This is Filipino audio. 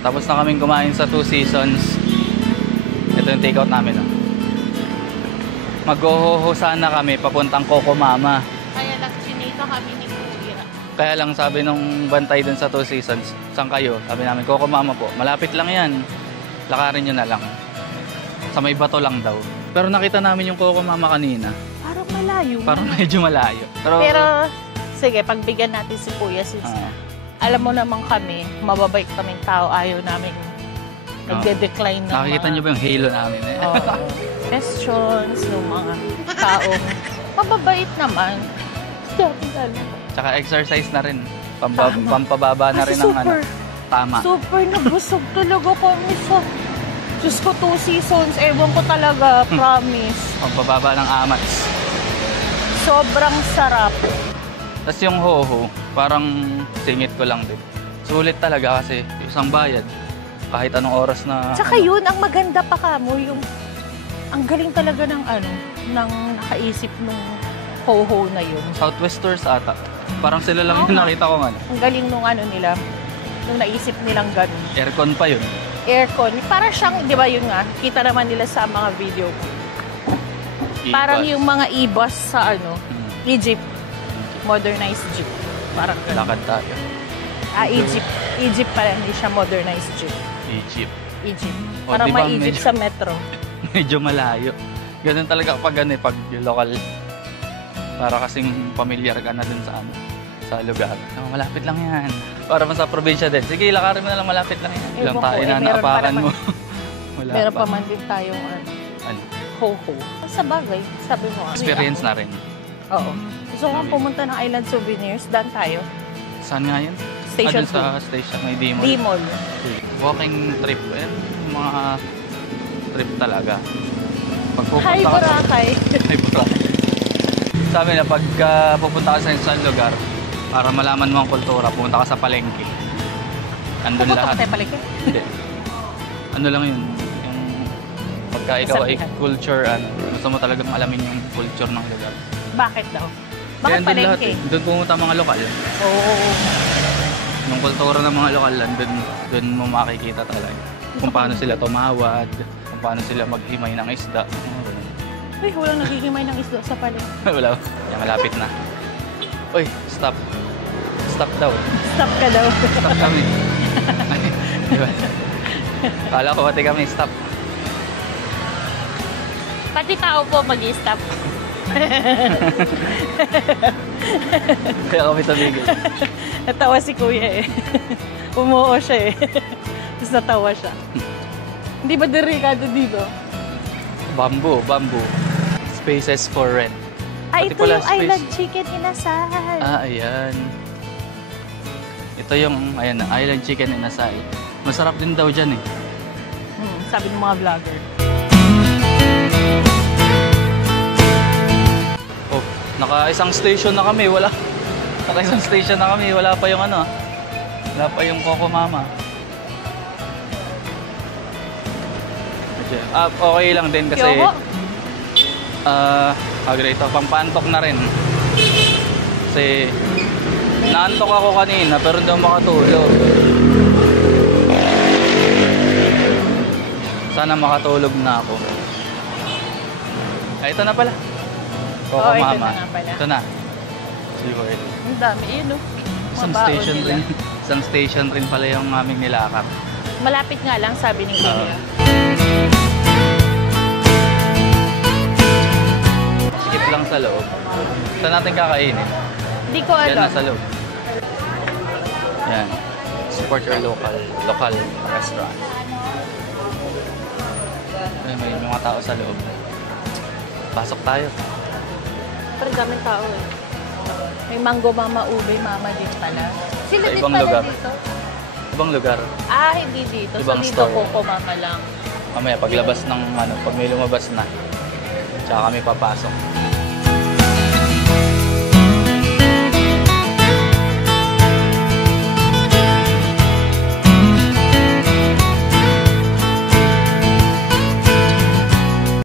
tapos na kaming kumain sa Two Seasons. Ito yung takeout namin. Oh. Mag-ho-ho sana kami papuntang Coco Mama. Kaya lang sinita kami ni Kuya. Kaya lang sabi nung bantay dun sa Two Seasons, saan kayo? Sabi namin, Coco Mama po. Malapit lang yan. Lakarin nyo na lang. Sa may bato lang daw. Pero nakita namin yung Coco Mama kanina. Parang malayo. Parang medyo malayo. Pero sige, pagbigyan natin si Kuya since alam mo naman kami, mababait kaming tao, ayaw namin nagde-decline ng nakikita nyo ba yung halo namin eh? Questions ng mga taong mababait naman. Tsaka exercise na rin. Pampababa na rin ng ano. Tama. Super nabusog talaga kami sa Diyos ko, Two Seasons. Ewan ko talaga, promise. Pampababa ng amats. Sobrang sarap. Tapos yung ho-ho, parang singit ko lang din. Sulit talaga kasi isang bayad. Kahit anong oras na... Tsaka yun, ang maganda pa kamo, yung... Ang galing talaga ng ano, ng nakaisip nung ho-ho na yun. Southwesters ata. Parang sila lang yung nakita ko nga. Ang galing nung ano nila, nung naisip nilang ganun. Aircon pa yun. Aircon. Para siyang, di ba yun nga, kita naman nila sa mga video. Parang yung mga e-bus sa ano, Egypt. Modernized jeep. Parang ganun. Lakad tayo. Egypt. Egypt pala, hindi siya modernized jeep. Egypt. O, Parang diba, may Egypt sa metro. Medyo malayo. Ganun talaga pag ano, pag local. Para kasing familiar ka na dun sa ano, sa lugar. Malapit lang yan. Para man sa probinsya din. Sige, lakarin mo na lang, malapit lang yan. Ilang tayo na naapakan mo. Wala meron pa man din tayong ano? ho-ho. Sa bagay, sabi mo. Experience na rin. Oo. Gusto kong pumunta ng Island Souvenirs. Daan tayo. Saan nga yun? Station 2. Sa station, may D-Mall. D-Mall. Walking trip. Mga trip talaga. Hi, Boracay. Hi, Boracay. Sabi na, pag pupunta ka sa isang lugar, para malaman mo ang kultura, pumunta ka sa palengke. Andun lahat. Pupunta ka sa palengke? Hindi. Ano lang yun? Yung pagka ikaw ay culture, gusto mo talagang alamin yung culture ng lugar. Bakit daw? Bakit palengke? Doon pumunta mga lokal. Oo. Yung kultura ng mga lokal, doon mo makikita talaga. Kung paano sila tumawad, kung paano sila maghimay ng isda. Uy, walang naghihimay ng isda sa palengke. Wala. Yan, malapit na. Uy, stop. Stop daw. Stop ka daw. Stop kami. Diba? Kala ko pati kami, stop. Pati tao po mag-i-stop. Kaya kami tumigil. Natawa si Kuya eh. Umuo siya eh. Tapos natawa siya. Hindi ba delikado dito? Bamboo. Spaces for rent. Ito yung Island Chicken Inasal. Ayan. Ito yung, Island Chicken Inasal. Masarap din daw dyan eh. Sabi ng mga vlogger. Oh, naka-isang station na kami. Wala pa yung ano. Wala pa yung Coco Mama. Okay lang din kasi ito, pampantok na rin. Kasi naantok ako kanina pero hindi ako makatulog. Sana makatulog na ako. Ito na pala. Coco Mama. Ito na. SeaWorld. Ang dami yun, no? Isang station rin pala yung aming nilakar. Malapit nga lang, sabi ni Kuya. Sikip lang sa loob. Saan natin kakainin? Hindi ko alam. Yan nasa loob. Yan. Support your local restaurant. May mga tao sa loob. Pasok tayo. Pero daming tao eh. May Mango Mama, Ube Mama din pala. Sila Sa din ibang pala lugar. dito. Ibang lugar. Hindi dito. Ibang so dito store. Coco Mama lang. Mamaya paglabas ng pag may lumabas na. Tsaka kami papasok.